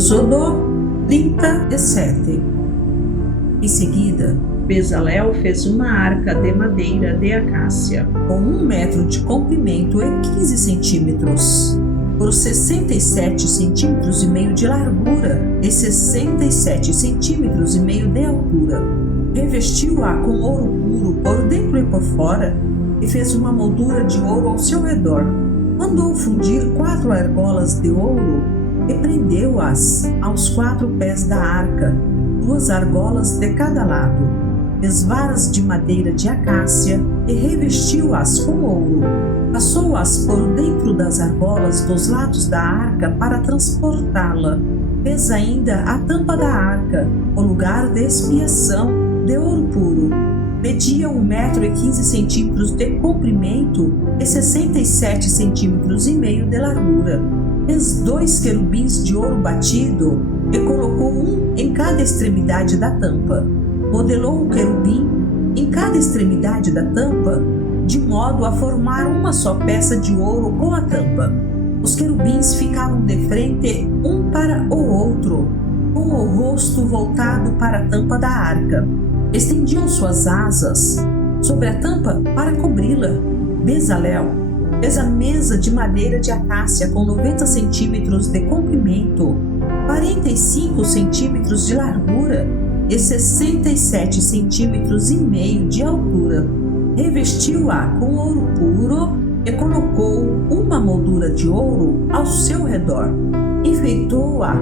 Êxodo 37. Em seguida, Bezalel fez uma arca de madeira de acácia, com 1 metro de comprimento e 15 centímetros, por 67 centímetros e meio de largura e 67 centímetros e meio de altura. Revestiu-a com ouro puro por dentro e por fora e fez uma moldura de ouro ao seu redor. Mandou fundir 4 argolas de ouro e prendeu-as aos 4 pés da arca, 2 argolas de cada lado. Fez varas de madeira de acácia e revestiu-as com ouro. Passou-as por dentro das argolas dos lados da arca para transportá-la. Fez ainda a tampa da arca, o lugar de expiação, de ouro puro. Media 1 metro e 15 centímetros de comprimento e 67 centímetros e meio de largura. Fez 2 querubins de ouro batido e colocou um em cada extremidade da tampa. Modelou o querubim em cada extremidade da tampa, de modo a formar uma só peça de ouro com a tampa. Os querubins ficavam de frente um para o outro, com o rosto voltado para a tampa da arca. Estendiam suas asas sobre a tampa para cobri-la. Bezalel fez a mesa de madeira de acácia com 90 centímetros de comprimento, 45 centímetros de largura e 67 centímetros e meio de altura. Revestiu-a com ouro puro e colocou uma moldura de ouro ao seu redor. Enfeitou-a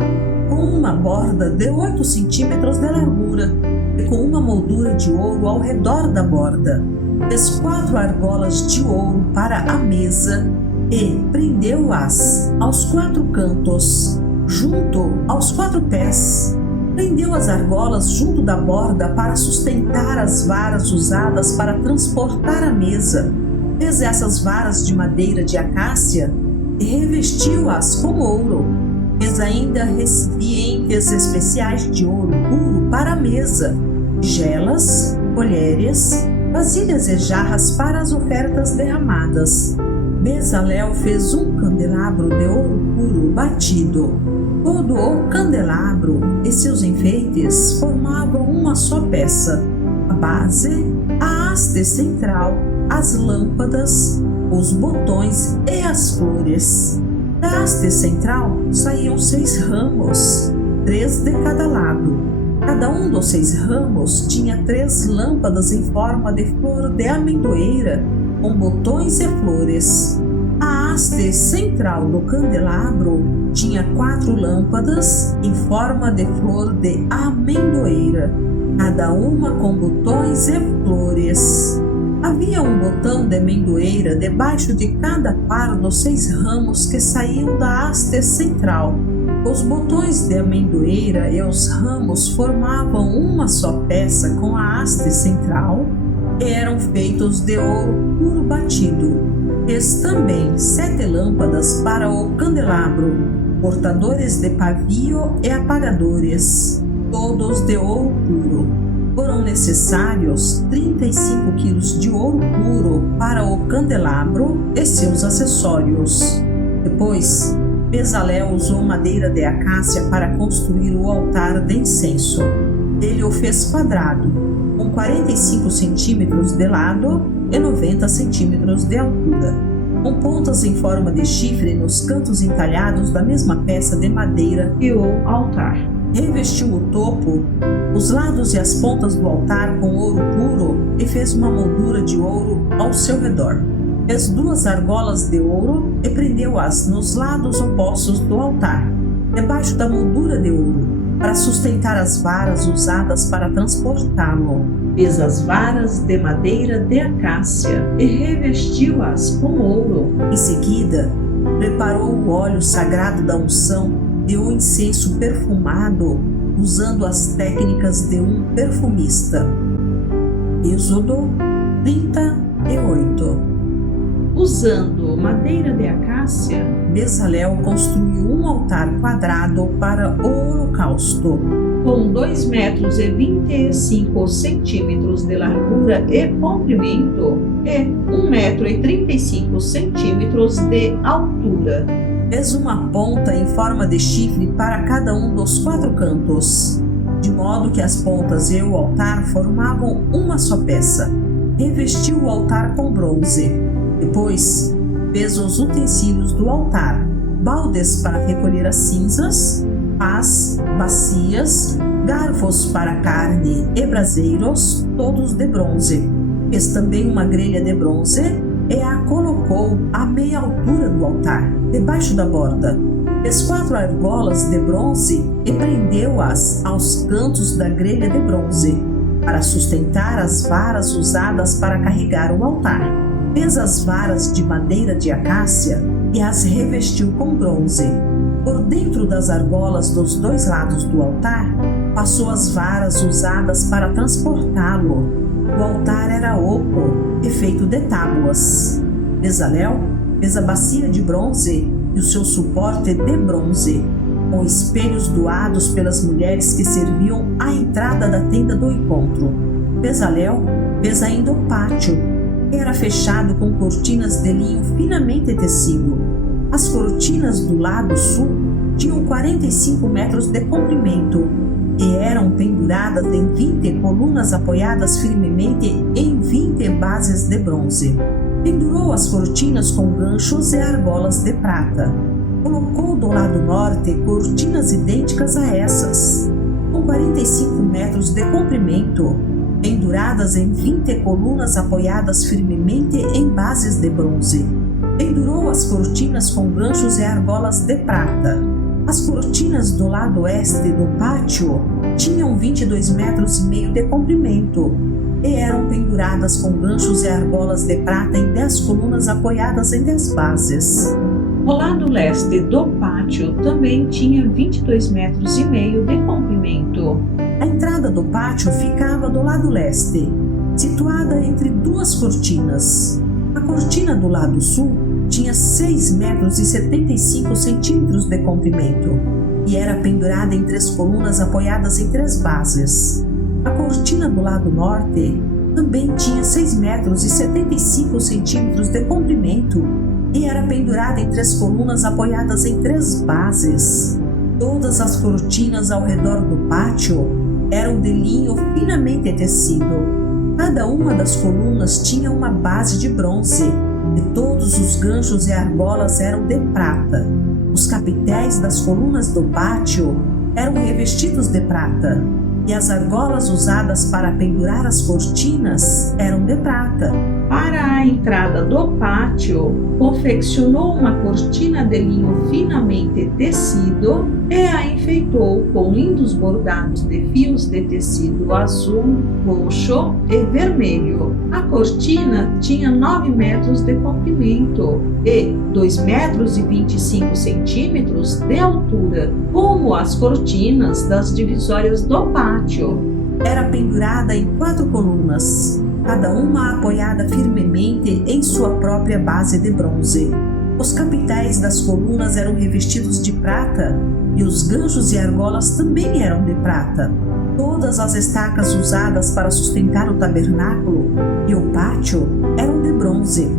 com uma borda de 8 centímetros de largura e com uma moldura de ouro ao redor da borda. Fez 4 argolas de ouro para a mesa e prendeu-as aos 4 cantos, junto aos 4 pés. Prendeu as argolas junto da borda para sustentar as varas usadas para transportar a mesa. Fez essas varas de madeira de acácia e revestiu-as com ouro. Fez ainda recipientes especiais de ouro puro para a mesa, tigelas, colheres, vasilhas e jarras para as ofertas derramadas. Bezalel fez um candelabro de ouro puro batido. Todo o candelabro e seus enfeites formavam uma só peça: a base, a haste central, as lâmpadas, os botões e as flores. Da haste central saíam 6 ramos, 3 de cada lado. Cada um dos 6 ramos tinha 3 lâmpadas em forma de flor de amendoeira, com botões e flores. A haste central do candelabro tinha 4 lâmpadas em forma de flor de amendoeira, cada uma com botões e flores. Havia um botão de amendoeira debaixo de cada par dos 6 ramos que saíam da haste central. Os botões de amendoeira e os ramos formavam uma só peça com a haste central e eram feitos de ouro puro batido. Fez também 7 lâmpadas para o candelabro, portadores de pavio e apagadores, todos de ouro puro. Foram necessários 35 quilos de ouro puro para o candelabro e seus acessórios. Depois, Bezalel usou madeira de acácia para construir o altar de incenso. Ele o fez quadrado, com 45 centímetros de lado e 90 centímetros de altura, com pontas em forma de chifre nos cantos entalhados da mesma peça de madeira que o altar. Revestiu o topo, os lados e as pontas do altar com ouro puro e fez uma moldura de ouro ao seu redor. Fez 2 argolas de ouro e prendeu-as nos lados opostos do altar, debaixo da moldura de ouro, para sustentar as varas usadas para transportá-lo. Fez as varas de madeira de acácia e revestiu-as com ouro. Em seguida, preparou o óleo sagrado da unção e o incenso perfumado, usando as técnicas de um perfumista. Êxodo 38. Usando madeira de acácia, Bezalel construiu um altar quadrado para o holocausto, com 2 metros e 25 centímetros de largura e comprimento e 1 metro e 35 centímetros de altura. Fez uma ponta em forma de chifre para cada um dos 4 cantos, de modo que as pontas e o altar formavam uma só peça. Revestiu o altar com bronze. Depois, fez os utensílios do altar: baldes para recolher as cinzas, pás, bacias, garfos para carne e braseiros, todos de bronze. Fez também uma grelha de bronze e a colocou à meia altura do altar, debaixo da borda. Fez 4 argolas de bronze e prendeu-as aos cantos da grelha de bronze, para sustentar as varas usadas para carregar o altar. Fez as varas de madeira de acácia e as revestiu com bronze. Por dentro das argolas dos 2 lados do altar, passou as varas usadas para transportá-lo. O altar era oco e feito de tábuas. Bezalel fez a bacia de bronze e o seu suporte de bronze, com espelhos doados pelas mulheres que serviam à entrada da tenda do encontro. Bezalel fez ainda o pátio, que era fechado com cortinas de linho finamente tecido. As cortinas do lado sul tinham 45 metros de comprimento e eram penduradas em 20 colunas apoiadas firmemente em 20 bases de bronze. Pendurou as cortinas com ganchos e argolas de prata. Colocou do lado norte cortinas idênticas a essas, com 45 metros de comprimento, penduradas em 20 colunas apoiadas firmemente em bases de bronze. Pendurou as cortinas com ganchos e argolas de prata. As cortinas do lado oeste do pátio tinham 22 metros e meio de comprimento e eram penduradas com ganchos e argolas de prata em 10 colunas apoiadas em 10 bases. O lado leste do pátio também tinha 22 metros e meio de comprimento. A entrada do pátio ficava do lado leste, situada entre 2 cortinas. A cortina do lado sul tinha 6 metros e 75 centímetros de comprimento e era pendurada em 3 colunas apoiadas em 3 bases. A cortina do lado norte também tinha 6 metros e 75 centímetros de comprimento e era pendurada em 3 colunas apoiadas em 3 bases. Todas as cortinas ao redor do pátio eram de linho finamente tecido. Cada uma das colunas tinha uma base de bronze e todos os ganchos e argolas eram de prata. Os capitéis das colunas do pátio eram revestidos de prata e as argolas usadas para pendurar as cortinas eram de prata. Para a entrada do pátio, confeccionou uma cortina de linho finamente tecido e a enfeitou com lindos bordados de fios de tecido azul, roxo e vermelho. A cortina tinha 9 metros de comprimento e 2 metros e 25 centímetros de altura, como as cortinas das divisórias do pátio. Era pendurada em 4 colunas, cada uma apoiada firmemente em sua própria base de bronze. Os capitéis das colunas eram revestidos de prata e os ganchos e argolas também eram de prata. Todas as estacas usadas para sustentar o tabernáculo e o pátio eram de bronze.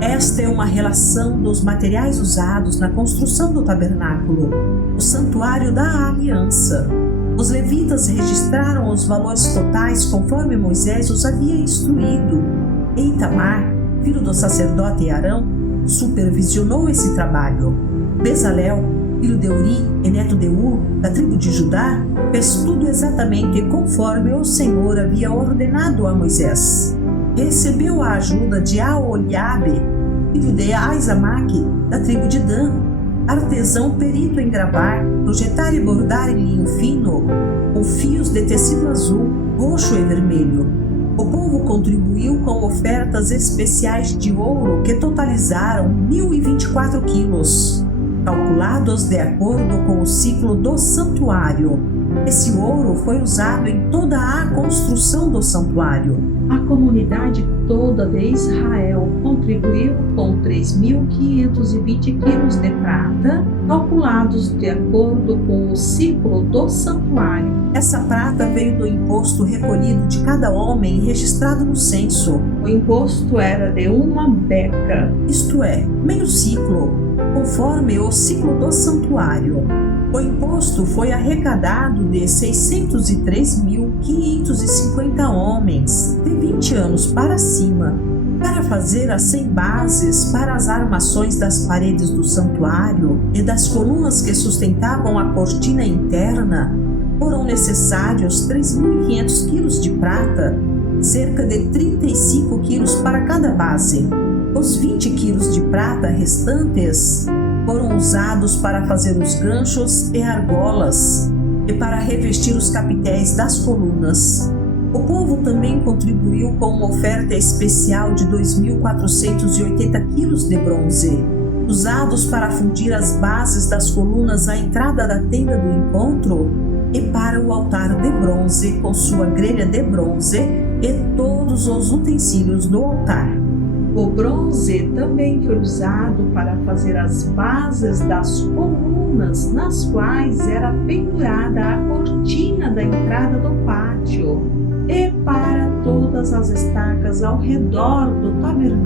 Esta é uma relação dos materiais usados na construção do tabernáculo, o santuário da aliança. Os levitas registraram os valores totais conforme Moisés os havia instruído. E Itamar, filho do sacerdote Arão, supervisionou esse trabalho. Bezalel, filho de Uri e neto de Ur, da tribo de Judá, fez tudo exatamente conforme o Senhor havia ordenado a Moisés. Recebeu a ajuda de Aholiabe, filho de Aizamaque, da tribo de Dan, artesão perito em gravar, projetar e bordar em linho fino, com fios de tecido azul, roxo e vermelho. O povo contribuiu com ofertas especiais de ouro que totalizaram 1.024 quilos, calculados de acordo com o ciclo do santuário. Esse ouro foi usado em toda a construção do santuário. A comunidade toda de Israel contribuiu com 3.520 quilos de prata, calculados de acordo com o ciclo do santuário. Essa prata veio do imposto recolhido de cada homem registrado no censo. O imposto era de 1 beca, isto é, meio ciclo, conforme o ciclo do santuário. O imposto foi arrecadado de 603.550 homens de 20 anos para cima, para fazer as 100 bases para as armações das paredes do santuário e das colunas que sustentavam a cortina interna. Foram necessários 3.500 quilos de prata, cerca de 35 quilos para cada base. Os 20 quilos de prata restantes foram usados para fazer os ganchos e argolas e para revestir os capitéis das colunas. O povo também contribuiu com uma oferta especial de 2.480 quilos de bronze, usados para fundir as bases das colunas à entrada da tenda do encontro e para o altar de bronze com sua grelha de bronze e todos os utensílios do altar. O bronze também foi usado para fazer as bases das colunas nas quais era pendurada a cortina da entrada do pátio e para todas as estacas ao redor do tabernáculo.